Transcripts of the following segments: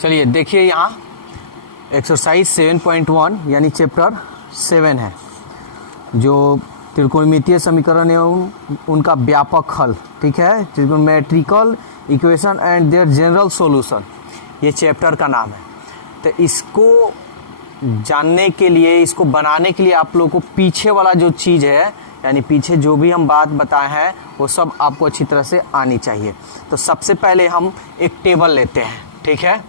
चलिए देखिए यहाँ एक्सरसाइज 7.1 यानी चैप्टर 7 है, जो त्रिकोणमितीय समीकरण एवं उनका व्यापक हल, ठीक है, trigonometrical equation and their general solution, ये चैप्टर का नाम है। तो इसको जानने के लिए, इसको बनाने के लिए आप लोगों को पीछे वाला जो चीज़ है, यानी पीछे जो भी हम बात बताए हैं वो सब आपको अच्छी तरह से आनी चाहिए। तो सबसे पहले हम एक टेबल लेते हैं, ठीक है,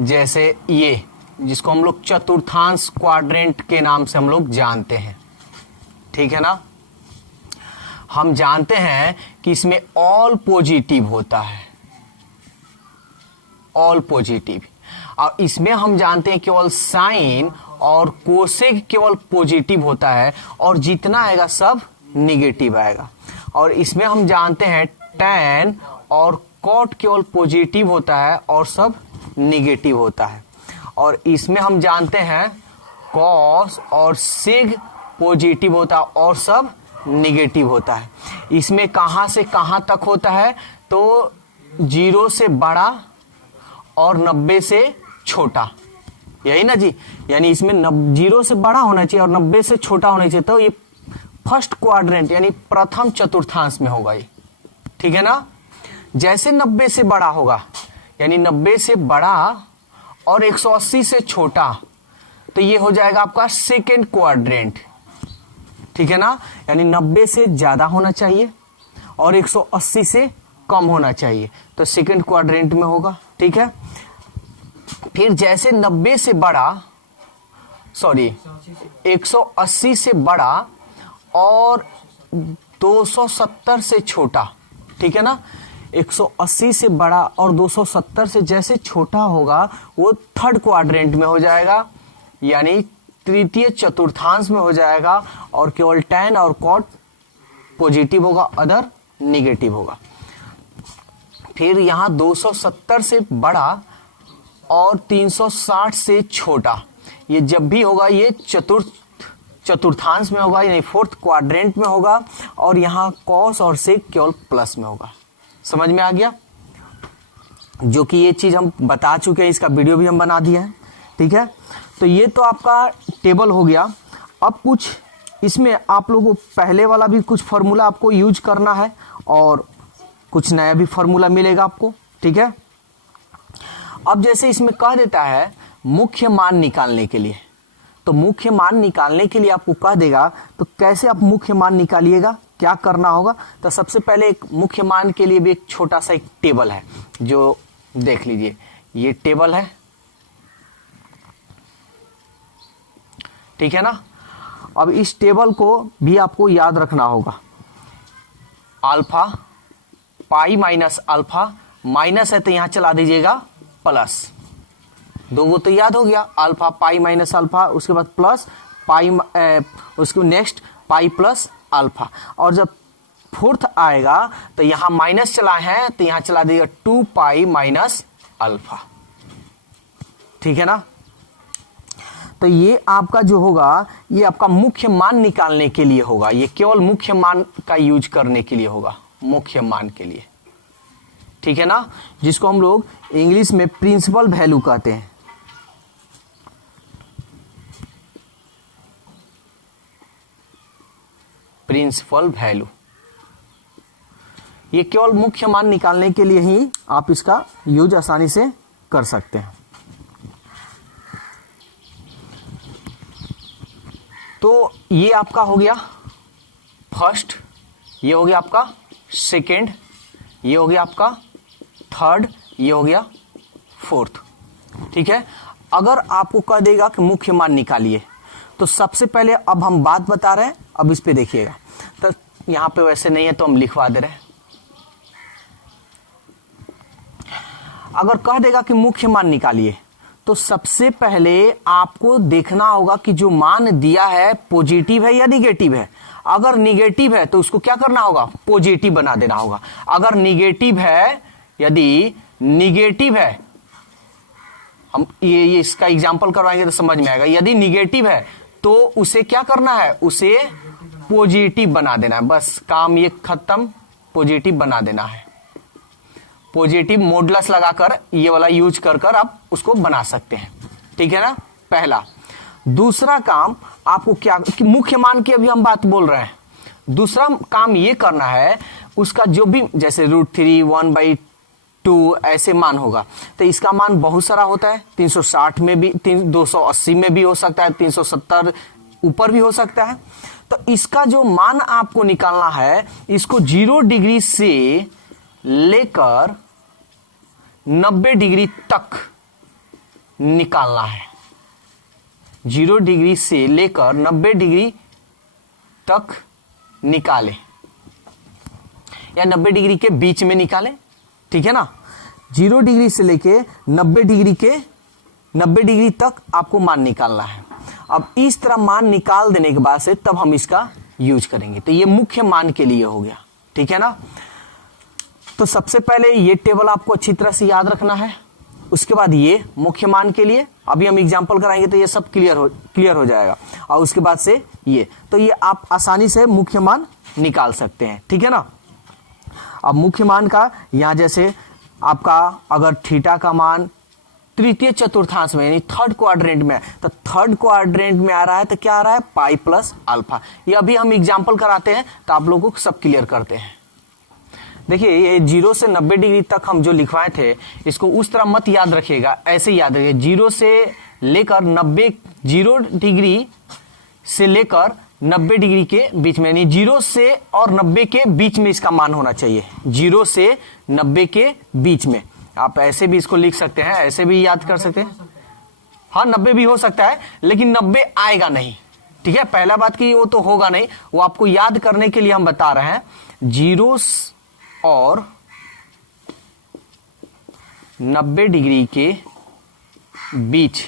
जैसे ये जिसको हम लोग चतुर्थांश क्वाड्रेंट के नाम से हम लोग जानते हैं, ठीक है ना। हम जानते हैं कि इसमें ऑल पॉजिटिव होता है, ऑल पॉजिटिव, और इसमें हम जानते हैं केवल साइन और कोसेक केवल पॉजिटिव होता है और जितना आएगा सब निगेटिव आएगा। और इसमें हम जानते हैं टैन और कॉट केवल पॉजिटिव होता है और सब निगेटिव होता है। और इसमें हम जानते हैं कॉस और सिग पॉजिटिव होता है और सब निगेटिव होता है। इसमें कहां से कहां तक होता है, तो 0 से बड़ा और 90 से छोटा, यही ना जी, यानी इसमें 0 से बड़ा होना चाहिए और 90 से छोटा होना चाहिए। तो ये फर्स्ट क्वाड्रेंट यानी प्रथम चतुर्थांश में होगा ये, ठीक है ना। जैसे 90 से बड़ा होगा, यानी 90 से बड़ा और 180 से छोटा, तो ये हो जाएगा आपका सेकेंड क्वाड्रेंट, ठीक है ना। यानी 90 से ज्यादा होना चाहिए और 180 से कम होना चाहिए, तो सेकेंड क्वाड्रेंट में होगा, ठीक है। फिर जैसे 90 से बड़ा, सॉरी 180 से बड़ा और 270 से छोटा, ठीक है ना। 180 से बड़ा और 270 से जैसे छोटा होगा वो थर्ड क्वाड्रेंट में हो जाएगा, यानी तृतीय चतुर्थांश में हो जाएगा, और केवल टैन और कॉट पॉजिटिव होगा, अदर निगेटिव होगा। फिर यहां 270 से बड़ा और 360 से छोटा, ये जब भी होगा ये चतुर्थांश में होगा, यानी फोर्थ क्वाड्रेंट में होगा, और यहाँ कॉस और सेक केवल प्लस में होगा। समझ में आ गया, जो कि ये चीज हम बता चुके हैं, इसका वीडियो भी हम बना दिया है, ठीक है। तो ये तो आपका टेबल हो गया। अब कुछ इसमें आप लोगों को पहले वाला भी कुछ फॉर्मूला आपको यूज करना है और कुछ नया भी फॉर्मूला मिलेगा आपको, ठीक है। अब जैसे इसमें कह देता है मुख्य मान निकालने के लिए, तो मुख्य मान निकालने के लिए आपको कह देगा, तो कैसे आप मुख्य मान निकालिएगा, क्या करना होगा। तो सबसे पहले एक मुख्य मान के लिए भी एक छोटा सा एक टेबल है, जो देख लीजिए, ये टेबल है, ठीक है ना। अब इस टेबल को भी आपको याद रखना होगा। अल्फा पाई माइनस अल्फा, माइनस है तो यहां चला दीजिएगा प्लस, दो गो तो याद हो गया, अल्फा पाई माइनस अल्फा, उसके बाद प्लस पाई, उसके नेक्स्ट पाई प्लस अल्फा, और जब फोर्थ आएगा तो यहां माइनस चला है तो यहां चला देगा 2 पाई माइनस अल्फा, ठीक है ना। तो ये आपका जो होगा, ये आपका मुख्य मान निकालने के लिए होगा, ये केवल मुख्य मान का यूज करने के लिए होगा, मुख्य मान के लिए, ठीक है ना, जिसको हम लोग इंग्लिश में प्रिंसिपल वैल्यू कहते हैं। प्रिंसिपल वैल्यू, ये केवल मुख्य मान निकालने के लिए ही आप इसका यूज आसानी से कर सकते हैं। तो ये आपका हो गया फर्स्ट, ये हो गया आपका सेकेंड, ये हो गया आपका थर्ड, ये हो गया फोर्थ, ठीक है। अगर आपको कह देगा कि मुख्य मान निकालिए, तो सबसे पहले अब हम बात बता रहे हैं, अब इस पे देखिएगा, तो यहां पे वैसे नहीं है तो हम लिखवा दे रहे हैं। अगर कह देगा कि मुख्य मान निकालिए, तो सबसे पहले आपको देखना होगा कि जो मान दिया है पॉजिटिव है या निगेटिव है। अगर निगेटिव है तो उसको क्या करना होगा, पॉजिटिव बना देना होगा। अगर निगेटिव है, यदि निगेटिव है, हम ये इसका एग्जांपल करवाएंगे तो समझ में आएगा। यदि निगेटिव है तो उसे क्या करना है, उसे पॉजिटिव बना देना है, बस काम ये खत्म, पॉजिटिव बना देना है। पॉजिटिव मॉडुलस लगाकर ये वाला यूज कर कर आप उसको बना सकते हैं, ठीक है ना, पहला। दूसरा काम आपको क्या, कि मुख्य मान की अभी हम बात बोल रहे हैं, दूसरा काम ये करना है उसका जो भी, जैसे √3 1/2 ऐसे मान होगा, तो इसका मान बहुत सारा होता है, 360 में भी, 280 में भी हो सकता है, 370 ऊपर भी हो सकता है। तो इसका जो मान आपको निकालना है, इसको 0 डिग्री से लेकर 90 डिग्री तक निकालना है। 0 डिग्री से लेकर 90 डिग्री तक निकालें या 90 डिग्री के बीच में निकालें, ठीक है ना। 0 डिग्री से लेके 90 डिग्री तक आपको मान निकालना है। अब इस तरह मान निकाल देने के बाद से तब हम इसका यूज करेंगे। तो ये मुख्य मान के लिए हो गया, ठीक है ना। तो सबसे पहले ये टेबल आपको अच्छी तरह से याद रखना है, उसके बाद ये मुख्य मान के लिए, अभी हम एग्जांपल कराएंगे तो ये सब क्लियर हो जाएगा, और उसके बाद से ये, तो ये आप आसानी से मुख्य मान निकाल सकते हैं, ठीक है ना। अब मुख्य मान का यहाँ जैसे आपका अगर थीटा का मान तृतीय चतुर्थांश में यानी थर्ड क्वाड्रेंट में, तो थर्ड क्वाड्रेंट में आ रहा है तो क्या आ रहा है, पाई प्लस अल्फा। ये अभी हम एग्जांपल कराते हैं तो आप लोगों को सब क्लियर करते हैं। देखिए ये 0 से 90 डिग्री तक हम जो लिखवाए थे, इसको उस तरह मत याद रखिएगा, ऐसे याद रखिए 0 से लेकर 0 डिग्री से लेकर 90 डिग्री के बीच में, यानी 0 से और 90 के बीच में इसका मान होना चाहिए, 0 से 90 के बीच में। आप ऐसे भी इसको लिख सकते हैं, ऐसे भी याद कर सकते हैं, हाँ 90 भी हो सकता है, लेकिन 90 आएगा नहीं, ठीक है। पहला बात कि वो तो होगा नहीं, वो आपको याद करने के लिए हम बता रहे हैं। 0 और 90 डिग्री के बीच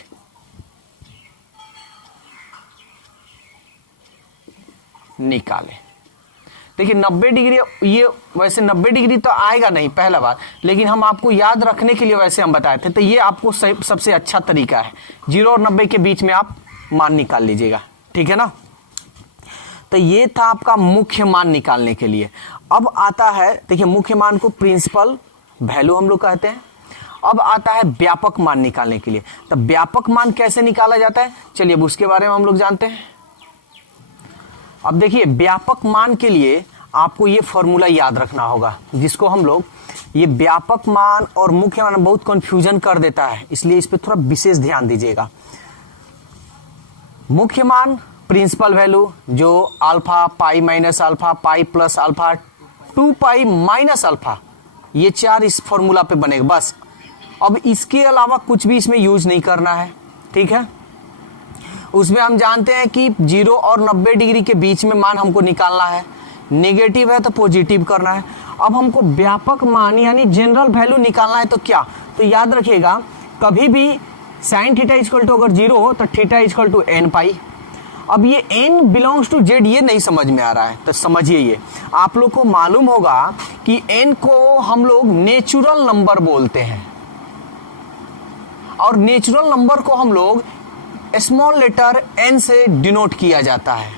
निकालें। देखिए 90 डिग्री, ये वैसे 90 डिग्री तो आएगा नहीं पहला बात, लेकिन हम आपको याद रखने के लिए वैसे हम बताए थे, तो ये आपको सबसे अच्छा तरीका है। 0 और 90 के बीच में आप मान निकाल लीजिएगा, ठीक है ना। तो ये था आपका मुख्य मान निकालने के लिए। अब आता है, देखिए मुख्य मान को प्रिंसिपल वैल्यू हम लोग कहते हैं। अब आता है व्यापक मान निकालने के लिए। तो व्यापक मान कैसे निकाला जाता है, चलिए अब उसके बारे में हम लोग जानते हैं। अब देखिए व्यापक मान के लिए आपको ये फॉर्मूला याद रखना होगा, जिसको हम लोग, ये व्यापक मान और मुख्य मान बहुत कंफ्यूजन कर देता है, इसलिए इस पे थोड़ा विशेष ध्यान दीजिएगा। मुख्य मान प्रिंसिपल वैल्यू जो अल्फा, पाई माइनस अल्फा, पाई प्लस अल्फा, 2 पाई माइनस अल्फा, ये 4 इस फॉर्मूला पे बनेगा बस। अब इसके अलावा कुछ भी इसमें यूज नहीं करना है, ठीक है। उसमें हम जानते हैं कि 0 और 90 डिग्री के बीच में मान हमको निकालना है, नेगेटिव है तो पॉजिटिव करना है। अब हमको व्यापक मान यानी जनरल वैल्यू निकालना है, तो क्या, तो याद रखिएगा कभी भी साइन थीटा इक्वल टू अगर 0 हो तो थीटा इक्वल टू n पाई। अब ये n बिलोंग्स टू z ये नहीं समझ में आ रहा है, तो समझिए ये आप लोग को मालूम होगा कि n को हम लोग नेचुरल नंबर बोलते हैं, और नेचुरल नंबर को हम लोग स्मॉल लेटर n से डिनोट किया जाता है,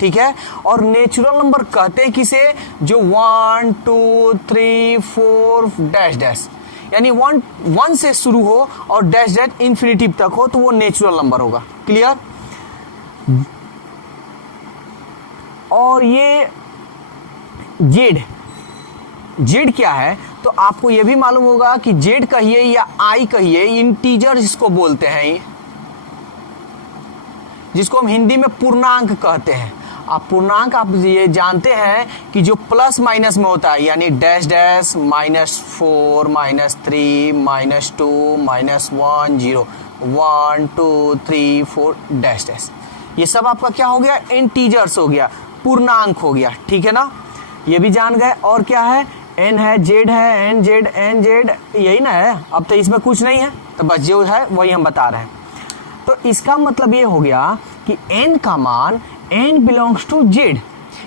ठीक है। और नेचुरल नंबर कहते हैं किसे, जो 1 2 3 4 डैश डैश, यानी 1 से शुरू हो और डैश डैश इंफिनिटिव तक हो, तो वो नेचुरल नंबर होगा, क्लियर। और ये जेड क्या है, तो आपको यह भी मालूम होगा कि जेड कहिए या आई कहिए, इंटीजर जिसको बोलते हैं, जिसको हम हिंदी में पूर्णांक कहते हैं। आप पूर्णांक आप ये जानते हैं कि जो प्लस माइनस में होता है, यानी डैश डैश -4 -3 -2 -1 0 1 2 3 4 डैश डैश, ये सब आपका क्या हो गया, इंटीजर्स हो गया, पूर्णांक हो गया, ठीक है ना। ये भी जान गए। और क्या है, n है, z है, n z यही ना है। अब तो इसमें कुछ नहीं है, तो बस जो है वही हम बता रहे हैं। तो इसका मतलब ये हो गया कि n का मान n बिलोंग्स टू z,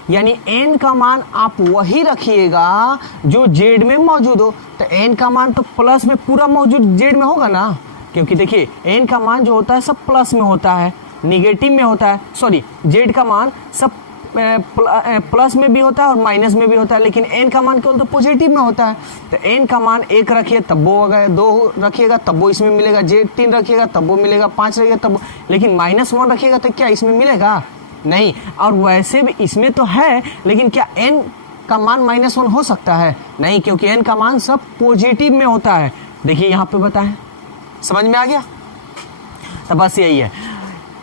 यानी n का मान आप वही रखिएगा जो z में मौजूद हो। तो n का मान तो प्लस में पूरा मौजूद z में होगा ना, क्योंकि देखिए n का मान जो होता है सब प्लस में होता है, निगेटिव में होता है, सॉरी z का मान सब प्लस में भी होता है और माइनस में भी होता है, लेकिन n का मान केवल तो पॉजिटिव में होता है। तो n का मान 1 रखिए तब वो होगा, 2 रखिएगा तब वो इसमें मिलेगा, जे 3 रखिएगा तब वो मिलेगा, 5 रखिएगा तब, लेकिन -1 रखिएगा तो क्या इसमें मिलेगा? नहीं। और वैसे भी इसमें तो है, लेकिन क्या n का मान -1 हो सकता है? नहीं, क्योंकि n का मान सब पॉजिटिव में होता है। देखिए यहाँ पे बताएं, समझ में आ गया? तो बस यही है।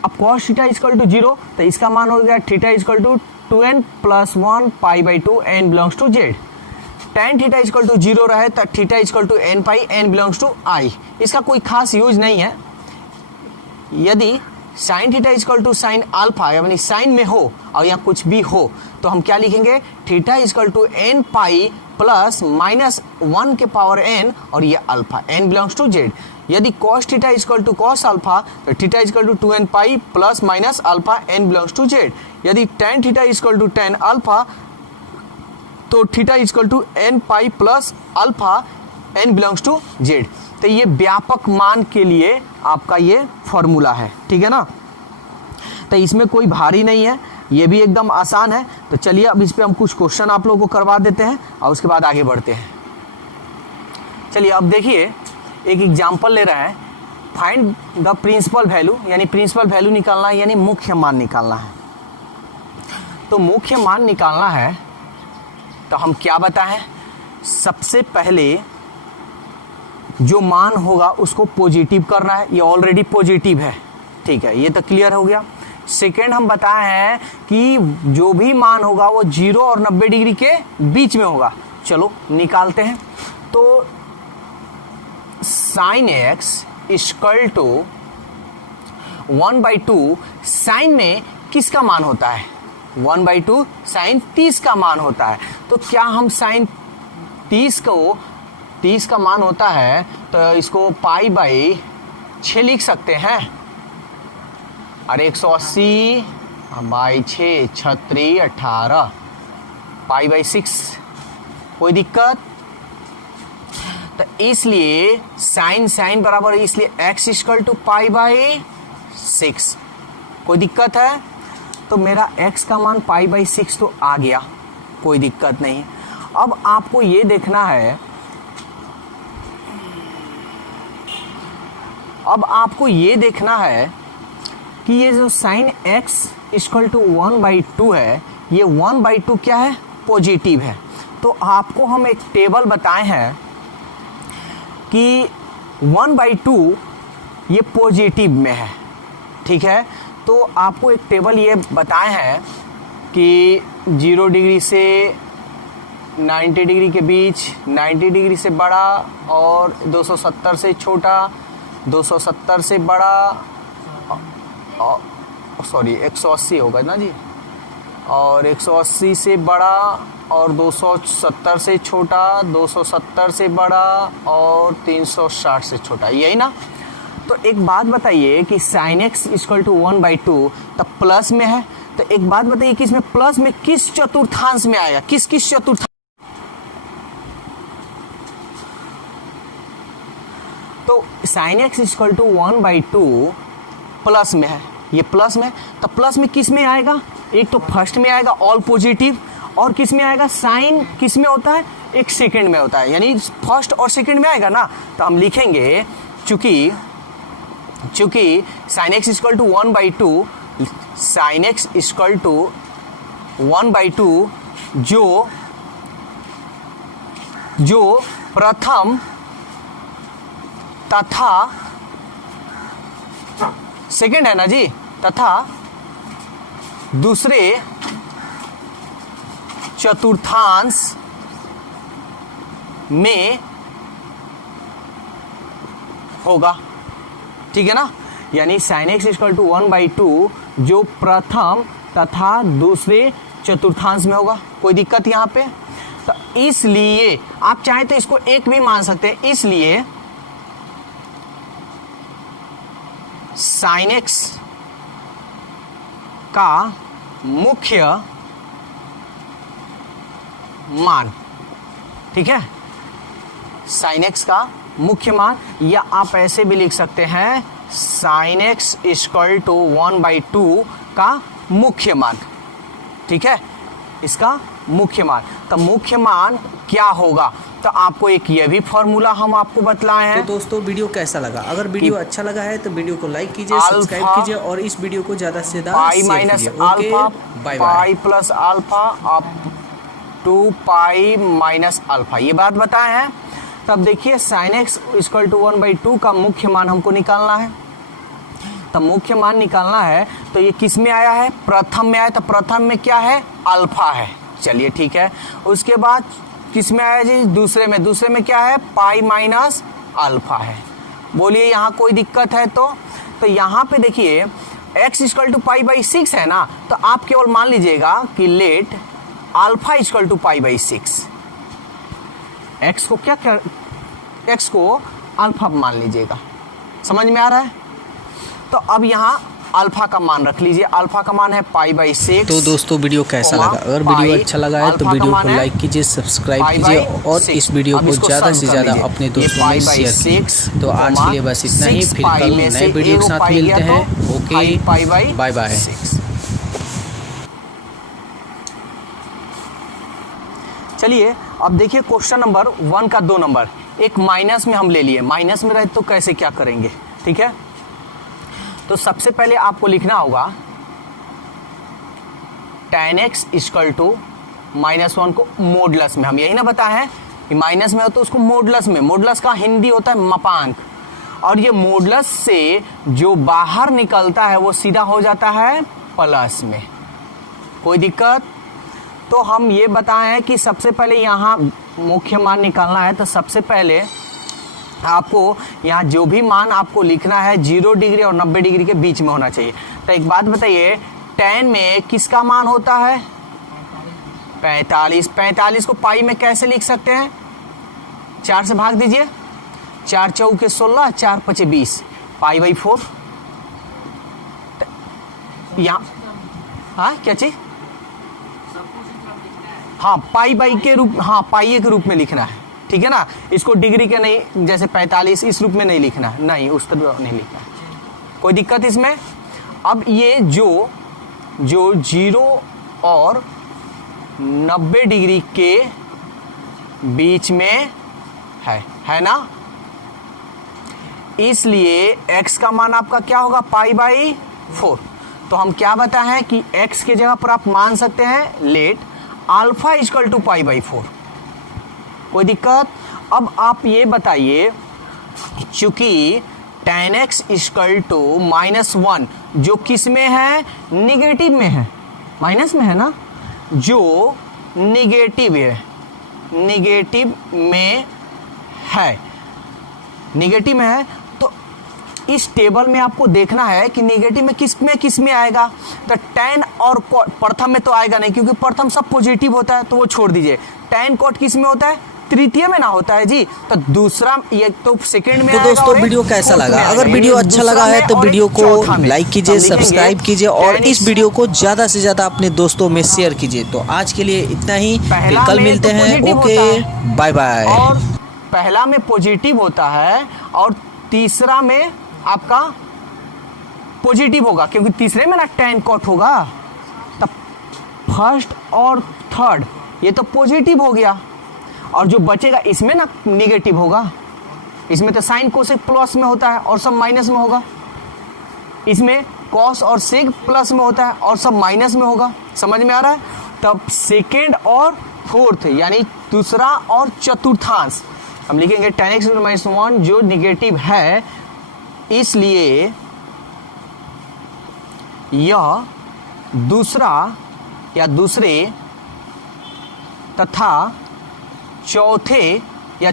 अब cos थीटा इक्वल टू 0, तो इसका मान हो गया theta equal to 2n + 1 π/2 n belongs to z। tan theta equal to 0 रहे तो theta equal to n pi n belongs to i। इसका कोई खास यूज नहीं है। यदि sine theta equal to sine alpha, यानी साइन में हो और यहाँ कुछ भी हो, तो हम क्या लिखेंगे? Theta equal to n pi plus -1 के पावर n, और ये alpha, n belongs to z। यदि cos theta equal to cos alpha, तो theta equal to 2n pi plus minus alpha, n belongs to z। यदि tan theta equal to tan alpha, तो theta equal to n pi plus alpha, n belongs to z। तो ये व्यापक मान के लिए आपका ये फॉर्मूला है, ठीक है ना? तो इसमें कोई भारी नहीं है, ये भी एकदम आसान है। तो चलिए अब इस पे हम कुछ क्वेश्चन आप लोगों को करवा देते हैं और उसके बाद आगे बढ़ते हैं। चलिए अब देखिए, एक एग्जाम्पल ले रहा है, फाइंड द प्रिंसिपल वैल्यू, यानी प्रिंसिपल वैल्यू निकालना है, यानी मुख्य मान निकालना है। तो मुख्य मान निकालना है तो हम क्या बताएं? सबसे पहले जो मान होगा उसको पॉजिटिव करना है, ये ऑलरेडी पॉजिटिव है, ठीक है, ये तो क्लियर हो गया। सेकेंड हम बताए हैं कि जो भी मान होगा वो 0 और 90 डिग्री के बीच में होगा। चलो निकालते हैं। तो sine x equal to 1/2, sine में किसका मान होता है? 1/2 साइन 30 का मान होता है। तो क्या हम साइन 30 का मान होता है तो इसको π/6 लिख सकते हैं? और 180/6 36 18 π/6, कोई दिक्कत? तो इसलिए साइन बराबर, इसलिए x इक्वल टू π/6, कोई दिक्कत है? तो मेरा x का मान π/6 तो आ गया, कोई दिक्कत नहीं। अब आपको ये देखना है, कि ये जो साइन x इक्वल टू 1/2 है, ये 1/2 क्या है? पॉजिटिव है। तो आपको हम एक टेबल बताए हैं कि 1/2 ये पॉजिटिव में है, ठीक है? तो आपको एक टेबल ये बताए हैं कि 0 डिग्री से 90 डिग्री के बीच, 90 डिग्री से बड़ा और 270 से छोटा, 270 से बड़ा, सॉरी 180 होगा ना जी, और 180 से बड़ा और 270 से छोटा, 270 से बड़ा और 360 से छोटा, यही ना? तो एक बात बताइए कि साइन x इक्वल टू 1/2 तब प्लस में है, तो एक बात बताइए कि इसमें प्लस में किस चतुर्थांश में आएगा? किस चतुर्थांश? तो sine x equal to 1/2 plus में है, ये प्लस में, तो प्लस में किस में आएगा? एक तो फर्स्ट में आएगा ऑल पॉजिटिव, और किस में आएगा? साइन किस में होता है? एक सेकंड में होता है, यानी फर्स्ट और सेकंड में आएगा ना। तो हम लिखेंगे चूंकि sine x equal to 1/2, sine x equal to 1/2 जो प्रथम तथा सेकंड है ना जी, तथा दूसरे चतुर्थांश में होगा, ठीक है ना? यानी साइन x इक्वल टू 1/2 जो प्रथम तथा दूसरे चतुर्थांश में होगा, कोई दिक्कत यहां पे? तो इसलिए आप चाहे तो इसको एक भी मान सकते हैं, इसलिए साइन x का मुख्य मान, ठीक है, साइन x का मुख्य मान, या आप ऐसे भी लिख सकते हैं साइन x इक्वल टू 1/2 का मुख्य मान, ठीक है, इसका मुख्य मान। तो मुख्य मान क्या होगा, तो आपको एक ये भी फॉर्मूला हम आपको बतलाए हैं। तो दोस्तों वीडियो कैसा लगा, अगर वीडियो अच्छा लगा है तो वीडियो को लाइक कीजिए, सब्सक्राइब कीजिए और इस वीडियो को ज़्यादा से ज़्यादा शेयर कीजिए। Okay, bye bye. Pi plus alpha up to pi minus alpha, ये बात बताए हैं। तब देखिए साइन एक्स इक्वल टू 1/2 का मुख्य मान हमको निकालना है। तो मुख्य मान निकालना है तो ये किस में आया है, प्रथम में आया। तो प्रथम में क्या है, अल्फा है। चलिए ठीक है, उसके बाद किस में आया जी, दूसरे में। दूसरे में क्या है, पाई माइनस अल्फा है। बोलिए यहाँ कोई दिक्कत है तो यहाँ पे देखिए x इक्वल टू पाई/6 है ना, तो आप केवल मान लीजिएगा कि लेट अल्फा इक्वल टू पाई/6। x को क्या कर, x को अल्फा मान लीजिएगा, समझ में आ रहा है। तो अब यहाँ अल्फा का मान रख लीजिए, अल्फा का मान है पाई/6। तो दोस्तों वीडियो कैसा लगा, अगर वीडियो अच्छा लगा है तो वीडियो को लाइक कीजिए, सब्सक्राइब कीजिए और इस वीडियो को ज़्यादा से ज़्यादा अपने दोस्तों में शेयर कीजिए। तो आज के लिए बस इतना ही, फिर कल नए वीडियो के साथ मिलते हैं। Okay, bye bye. चलिए अब देखिए क्वेश्चन नंबर 1 का 2 नंबर, एक माइनस में हम ले लिए। माइनस में रहे तो कैसे क्या करेंगे, ठीक है। तो सबसे पहले आपको लिखना होगा tan x इक्वल टू -1 को मोडलस में, हम यही ना बताए हैं कि माइनस में हो तो उसको मोडलस में, मोडलस का हिंदी होता है मापांक, और ये मोडलस से जो बाहर निकलता है वो सीधा हो जाता है प्लस में। कोई दिक्कत। तो हम ये बताए हैं कि सबसे पहले यहाँ मुख्य मान निकालना है। तो सबसे पहले आपको यहाँ जो भी मान आपको लिखना है 0 डिग्री और 90 डिग्री के बीच में होना चाहिए। तो एक बात बताइए, tan में किसका मान होता है, 45। 45 को पाई में कैसे लिख सकते हैं, 4 से भाग दीजिए, 4 चौके 16, 4 पचे 20, पाई/4। यहाँ हाँ क्या चीज, हाँ पाई के रूप, हाँ पाई के रूप में लिखना है, ठीक है ना। इसको डिग्री के नहीं, जैसे 45 इस रूप में नहीं लिखना है, नहीं उस तरह नहीं लिखना है, कोई दिक्कत इसमें। अब ये जो 0 और 90 डिग्री के बीच में है ना, इसलिए x का मान आपका क्या होगा, पाई/4। तो हम क्या बताए हैं कि x के जगह पर आप मान सकते हैं लेट अल्फा इक्वल टू पाई/4। कोई दिक्कत। अब आप ये बताइए, चूंकि tan x इक्वल टू -1 जो किस में है, निगेटिव में है, माइनस में है ना, जो निगेटिव है, निगेटिव में है, निगेटिव में है। तो इस टेबल में आपको देखना है कि निगेटिव में किस में आएगा। तो tan और प्रथम में तो आएगा नहीं, क्योंकि प्रथम सब पॉजिटिव होता है, तो वो छोड़ दीजिए। tan कॉट किस में होता है, तृतीय में ना होता है जी। तो दूसरा, ये तो सेकंड में। तो दोस्तों वीडियो कैसा लगा, अगर वीडियो अच्छा लगा है तो वीडियो को लाइक कीजिए, सब्सक्राइब कीजिए और इस वीडियो को ज़्यादा से ज़्यादा अपने दोस्तों में शेयर कीजिए। तो आज के लिए इतना ही, फिर कल मिलते हैं। Okay, bye bye. और पहला में पॉजिटिव होता है और तीसरा में आपका पॉजिटिव होगा, क्योंकि तीसरे में ना tan कॉट होगा। तब फर्स्ट और थर्ड ये तो पॉजिटिव हो गया, और जो बचेगा इसमें ना निगेटिव होगा। इसमें तो साइन कोसेक प्लस में होता है और सब माइनस में होगा, इसमें कॉस और सेक प्लस में होता है और सब माइनस में होगा। समझ में आ रहा है। तब सेकेंड और फोर्थ यानी दूसरा और चतुर्थांश हम लिखेंगे tan x -1 जो निगेटिव है, इसलिए यह दूसरा या दूसरे तथा चौथे या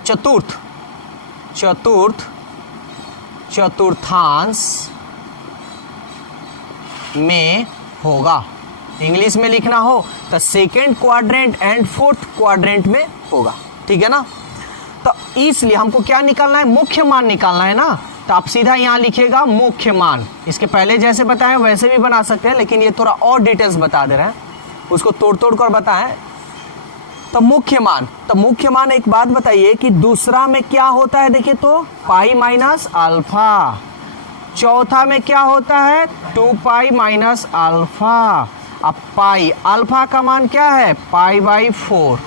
चतुर्थांश में होगा। इंग्लिश में लिखना हो तो second quadrant and fourth quadrant में होगा, ठीक है ना। तो इसलिए हमको क्या निकालना है, मुख्य मान निकालना है ना। तो आप सीधा यहाँ लिखिएगा मुख्य मान। इसके पहले जैसे बताएं वैसे भी बना सकते हैं, लेकिन ये थोड़ा और डिटेल्स बता दे रहे हैं, उसको तोड़ कर बताएं। तो मुख्य मान एक बात बताइए कि दूसरा में क्या होता है, देखिए तो पाई माइनस अल्फा। चौथा में क्या होता है, 2 पाई माइनस अल्फा। अब पाई अल्फा का मान क्या है π/4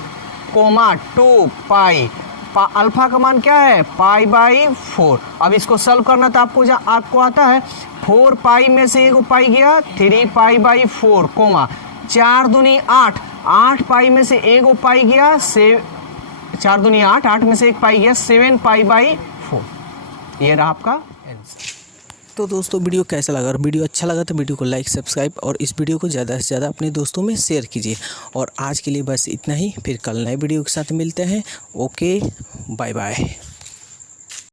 कोमा 2 पाई अल्फा का मान क्या है π/4। अब इसको सॉल्व करना तो आपको आता है 4 पाई में से एक पाई गया 3 π/4 कोमा 4 दूनी 8 8 पाई में से एक पाई गया 4 दूनी 8 8 में से एक पाई गया 7 π/4। ये रहा आपका आंसर। तो दोस्तों वीडियो कैसा लगा? अगर वीडियो अच्छा लगा तो वीडियो को लाइक सब्सक्राइब और इस वीडियो को ज़्यादा से ज़्यादा अपने दोस्तों में शेयर कीजिए। और आज के लिए बस इतना ही, फिर कल नए वीडियो के साथ मिलते हैं। Okay, bye bye.